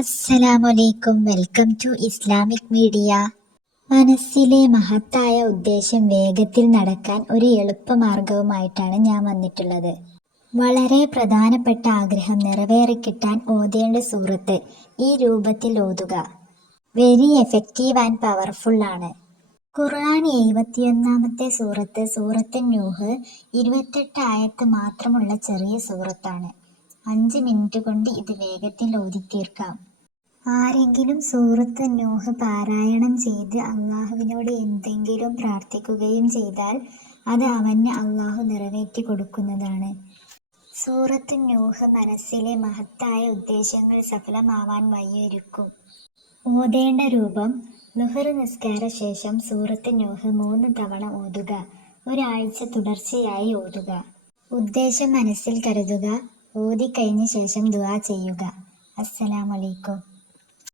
അസ്സലാമലൈക്കും. Welcome to Islamic media. മനസ്സിലെ മഹത്തായ ഉദ്ദേശം വേഗത്തിൽ നടക്കാൻ ഒരു എളുപ്പമാർഗവുമായിട്ടാണ് ഞാൻ വന്നിട്ടുള്ളത്. വളരെ പ്രധാനപ്പെട്ട ആഗ്രഹം നിറവേറിക്കിട്ടാൻ ഓതേണ്ട സൂറത്ത് ഈ രൂപത്തിൽ ഓതുക. വെരി എഫക്റ്റീവ് ആൻഡ് പവർഫുൾ ആണ്. ഖുർആൻ 71-ാമത്തെ സൂറത്ത് സൂറത്തുൻ നൂഹ് 28 ആയത്ത് മാത്രമുള്ള ചെറിയ സൂറത്താണ്. 5 മിനിറ്റ് കൊണ്ട് ഇത് വേഗത്തിൽ ഓതിത്തീർക്കാം. ആരെങ്കിലും സൂറത്ത് നൂഹ് പാരായണം ചെയ്ത് അള്ളാഹുവിനോട് എന്തെങ്കിലും പ്രാർത്ഥിക്കുകയും ചെയ്താൽ അത് അവന് അള്ളാഹു നിറവേറ്റി കൊടുക്കുന്നതാണ്. സൂറത്ത് നൂഹ് മനസ്സിലെ മഹത്തായ ഉദ്ദേശങ്ങൾ സഫലമാവാൻ വഴിയൊരുക്കും. ഓതേണ്ട രൂപം: ളുഹർ നിസ്കാര ശേഷം സൂറത്ത് നൂഹ് 3 തവണ ഓതുക. ഒരാഴ്ച തുടർച്ചയായി ഓതുക. ഉദ്ദേശം മനസ്സിൽ കരുതുക. ഓതിക്കഴിഞ്ഞ ശേഷം ദുആ ചെയ്യുക. അസ്സലാമു അലൈക്കും.